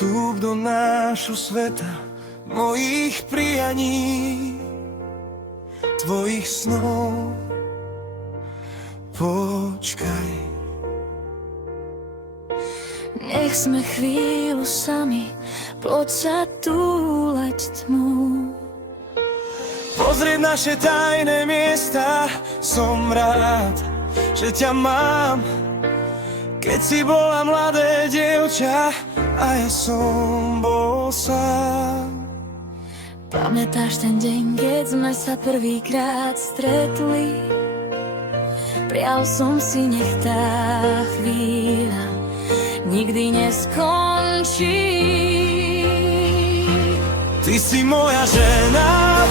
Vstúp do nášho sveta, mojich prianí, tvojich snov. Počkaj. Nech sme chvíľu sami, poď sa túlať tmu. Pozrieť naše tajné miesta, som rád, že ťa mám. Keď si bola mladé dievča a ja som bol sám. Pamätáš ten deň, keď sme sa prvýkrát stretli? Prial som si, nech tá chvíľa nikdy neskončí. Ty si moja žena,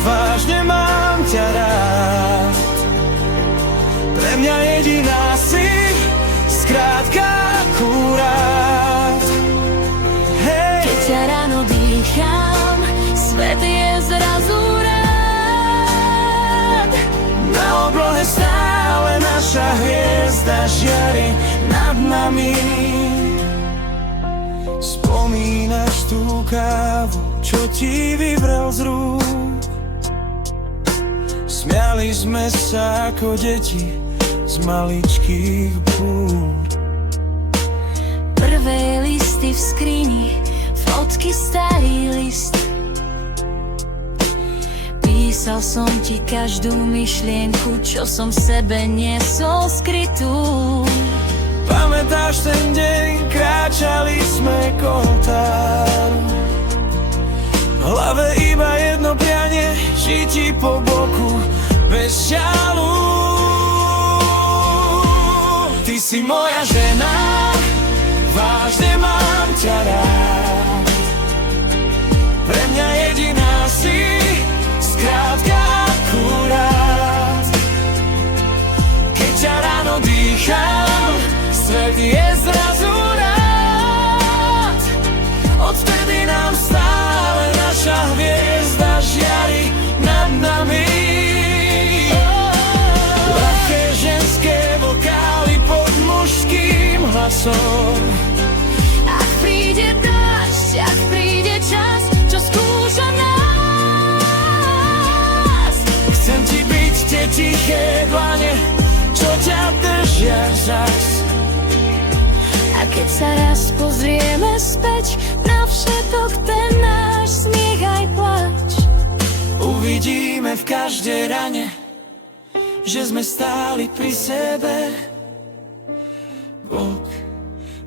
vážne mám ťa rád. Pre mňa jediná si, skrátka akurát. Hej. Keď ťa ráno dýcham, svet je zrazu rád. Na oblohe stále naša hviezda žiari nad nami. Spomínaš tú kávu, čo ti vyvrel z rúk? Smiali sme sa ako deti z maličkých búd. Prvé listy v skrini, fotky, starý list. Písal som ti každú myšlienku, čo som v sebe niesol skrytú. Pamätáš ten deň, kráčali sme k oltáru. V hlave iba jedno prianie, žiť ti po boku bez žalu. Ty si moja žena, vážne mám ťa rád. Pre mňa jediná si, skrátka akurát. Keď ťa ráno dýcham, svet je zrazu rád. Odvtedy nám stále naša hviezda žiari nad nami. Ľahké ženské vokály pod mužským hlasom. Ak príde dážď, ak príde čas, čo skúša nás. Chcem ti byť tie tiché dlane, čo ťa držia zas. A keď sa raz pozrieme späť na všetok ten náš smiech aj plač, uvidíme v každej rane, že sme stáli pri sebe, bok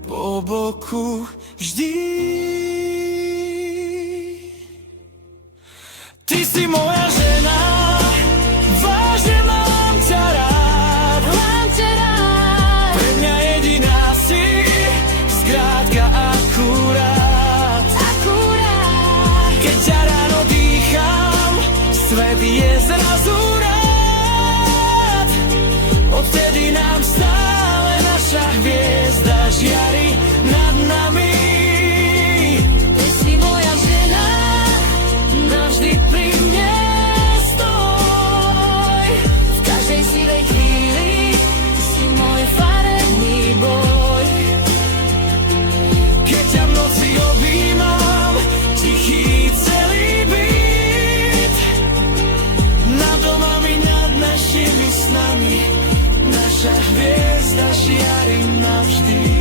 po boku vždy. Ty si moja žena, vážne mám ťa rád. mám ťa rád. Pre mňa jediná si, skrátka akurát. Akurát. Keď ťa ráno dýcham, svet je zrazu rád. Odtedy nám stále naša hviezda žiari nad nami. Ty si moja žena, Navždy pri mne stoj. v každej sivej chvíli si môj farebný boj. Keď ťa v noci objímam, tichý celý byt. Nad domami, nad našimi snami, naša hviezda žiari navždy.